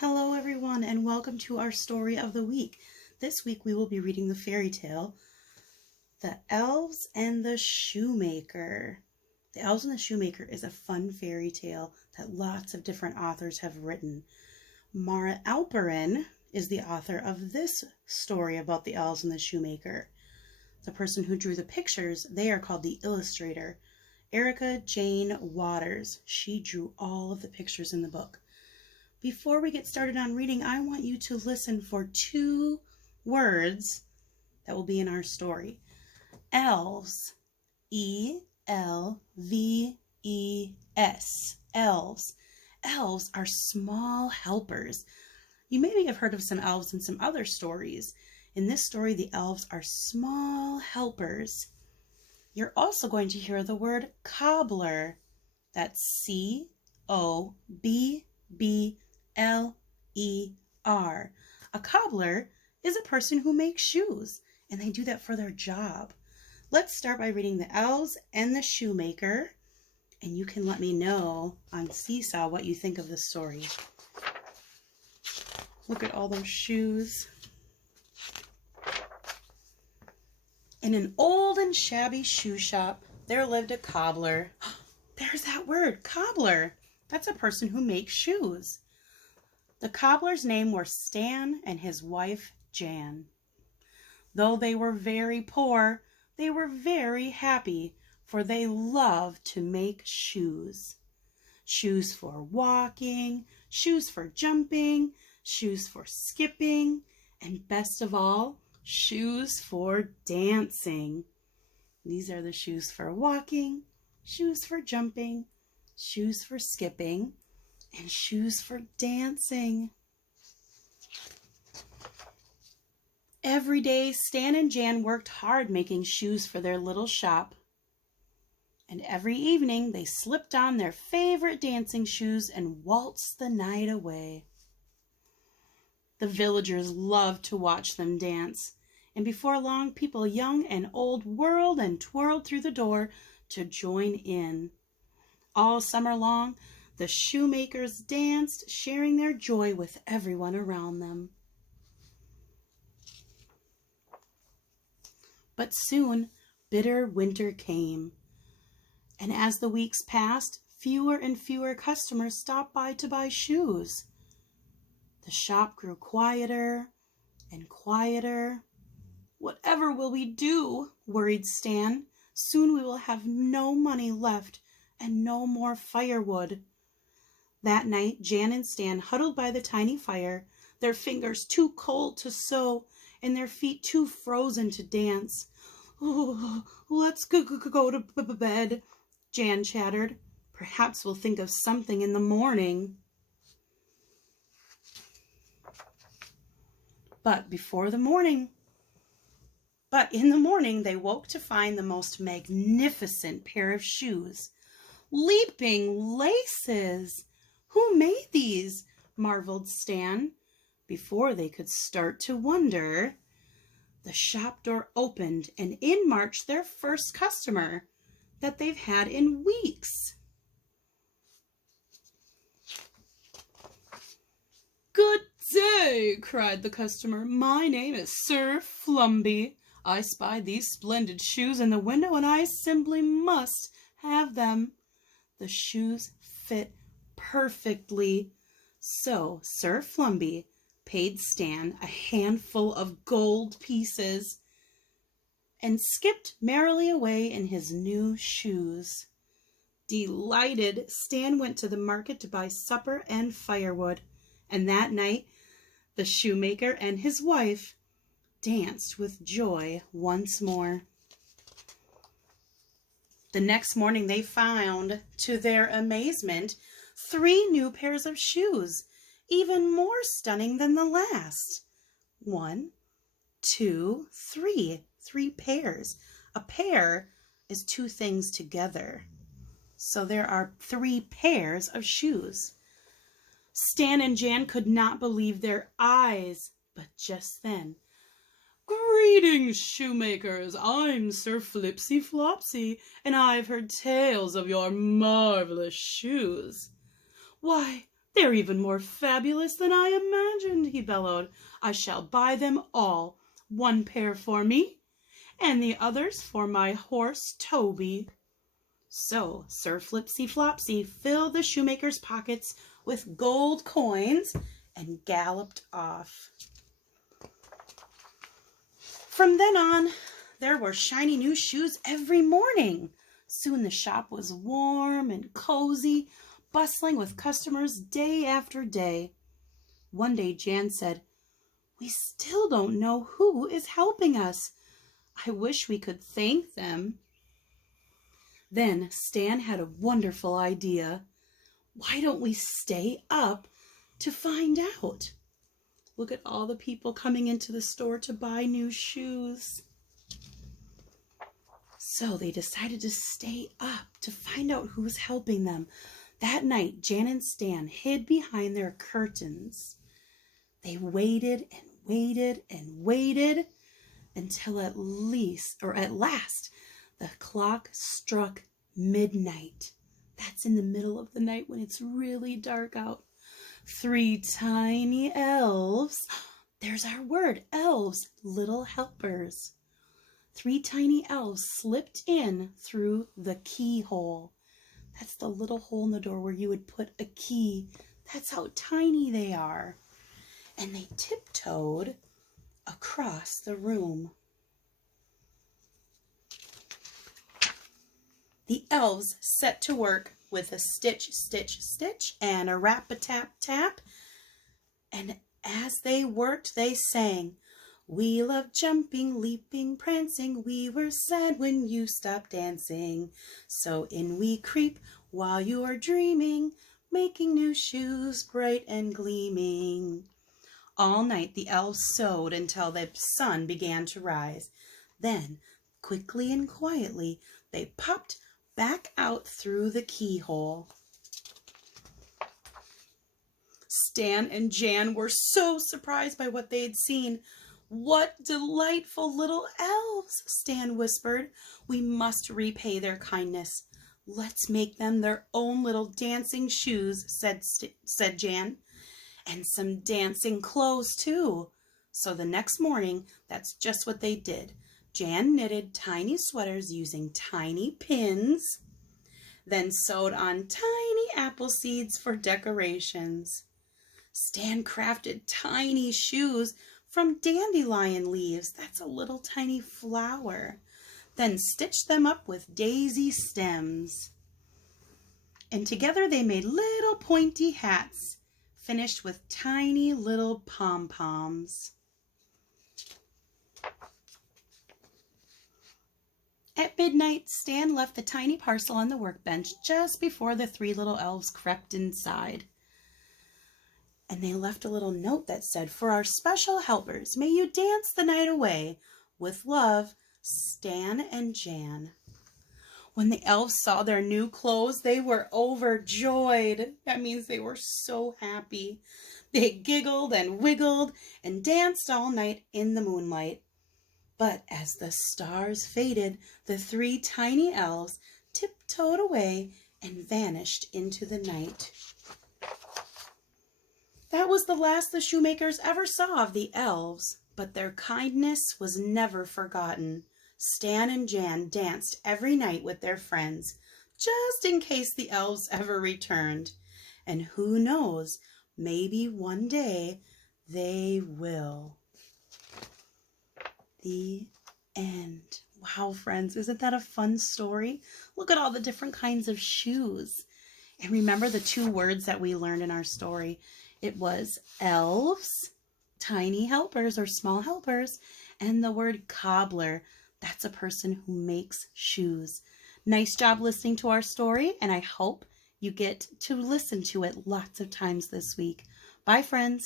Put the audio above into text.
Hello everyone and welcome to our story of the week. This week we will be reading the fairy tale, The Elves and the Shoemaker. The Elves and the Shoemaker is a fun fairy tale that lots of different authors have written. Mara Alperin is the author of this story about the Elves and the Shoemaker. The person who drew the pictures, they are called the illustrator, Erica Jane Waters. She drew all of the pictures in the book. Before we get started on reading, I want you to listen for two words that will be in our story. Elves. E-L-V-E-S. Elves. Elves are small helpers. You maybe have heard of some elves in some other stories. In this story, the elves are small helpers. You're also going to hear the word cobbler. That's C-O-B-B-L-E-R. A cobbler is a person who makes shoes, and they do that for their job. Let's start by reading The Elves and the Shoemaker, and you can let me know on Seesaw what you think of this story. Look at all those shoes. In an old and shabby shoe shop, there lived a cobbler. There's that word, cobbler. That's a person who makes shoes. The cobbler's name were Stan and his wife Jan. Though they were very poor, they were very happy, for they loved to make shoes. Shoes for walking, shoes for jumping, shoes for skipping, and best of all, shoes for dancing. These are the shoes for walking, shoes for jumping, shoes for skipping, and shoes for dancing. Every day, Stan and Jan worked hard making shoes for their little shop. And every evening, they slipped on their favorite dancing shoes and waltzed the night away. The villagers loved to watch them dance, and before long, people young and old whirled and twirled through the door to join in. All summer long, the shoemakers danced, sharing their joy with everyone around them. But soon, bitter winter came, and as the weeks passed, fewer and fewer customers stopped by to buy shoes. The shop grew quieter and quieter. "Whatever will we do?" worried Stan. "Soon we will have no money left and no more firewood." That night, Jan and Stan huddled by the tiny fire, their fingers too cold to sew and their feet too frozen to dance. "Oh, let's go to bed," Jan chattered. "Perhaps we'll think of something in the morning." But in the morning, they woke to find the most magnificent pair of shoes. Leaping laces! "Who made these?" marveled Stan. Before they could start to wonder, the shop door opened and in marched their first customer that they've had in weeks. "Good day," cried the customer. "My name is Sir Flumby. I spied these splendid shoes in the window and I simply must have them." The shoes fit perfectly. So Sir Flumby paid Stan a handful of gold pieces and skipped merrily away in his new shoes. Delighted, Stan went to the market to buy supper and firewood, and that night the shoemaker and his wife danced with joy once more. The next morning they found, to their amazement, 3 new pairs of shoes, even more stunning than the last. 1, 2, 3. 3 pairs. A pair is 2 things together. So there are 3 pairs of shoes. Stan and Jan could not believe their eyes, but just then, "Greetings, shoemakers. I'm Sir Flipsy Flopsy, and I've heard tales of your marvelous shoes." "Why, They're even more fabulous than I imagined, he bellowed. I shall buy them all, one pair for me, and the others for my horse Toby. So Sir Flipsy Flopsy filled the shoemaker's pockets with gold coins and galloped off. From then on, there were shiny new shoes every morning. Soon the shop was warm and cozy, bustling with customers day after day. One day Jan said, "We still don't know who is helping us. I wish we could thank them." Then Stan had a wonderful idea. Why don't we stay up to find out? Look at all the people coming into the store to buy new shoes. So they decided to stay up to find out who was helping them. That night, Jan and Stan hid behind their curtains. They waited and waited and waited until at last, the clock struck midnight. That's in the middle of the night when it's really dark out. 3 tiny elves, there's our word, elves, little helpers. 3 tiny elves slipped in through the keyhole. That's the little hole in the door where you would put a key. That's how tiny they are. And they tiptoed across the room. The elves set to work with a stitch, stitch, stitch and a rap-a-tap, tap. And as they worked, they sang, "We love jumping, leaping, prancing. We were sad when you stopped dancing. So in we creep while you're dreaming, making new shoes bright and gleaming." All night the elves sewed until the sun began to rise. Then, quickly and quietly, they popped back out through the keyhole. Stan and Jan were so surprised by what they had seen. "What delightful little elves," Stan whispered. "We must repay their kindness. Let's make them their own little dancing shoes," said Jan. "And some dancing clothes, too." So the next morning, that's just what they did. Jan knitted tiny sweaters using tiny pins, then sewed on tiny apple seeds for decorations. Stan crafted tiny shoes from dandelion leaves. That's a little tiny flower. Then stitched them up with daisy stems. And together they made little pointy hats, finished with tiny little pom-poms. At midnight, Stan left the tiny parcel on the workbench just before the 3 little elves crept inside. And they left a little note that said, "For our special helpers, may you dance the night away. With love, Stan and Jan." When the elves saw their new clothes, they were overjoyed. That means they were so happy. They giggled and wiggled and danced all night in the moonlight. But as the stars faded, the 3 tiny elves tiptoed away and vanished into the night. That was the last the shoemakers ever saw of the elves, but their kindness was never forgotten. Stan and Jan danced every night with their friends, just in case the elves ever returned. And who knows, maybe one day they will. The end. Wow, friends, isn't that a fun story? Look at all the different kinds of shoes. And remember the 2 words that we learned in our story. It was elves, tiny helpers or small helpers, and the word cobbler. That's a person who makes shoes. Nice job listening to our story, and I hope you get to listen to it lots of times this week. Bye, friends.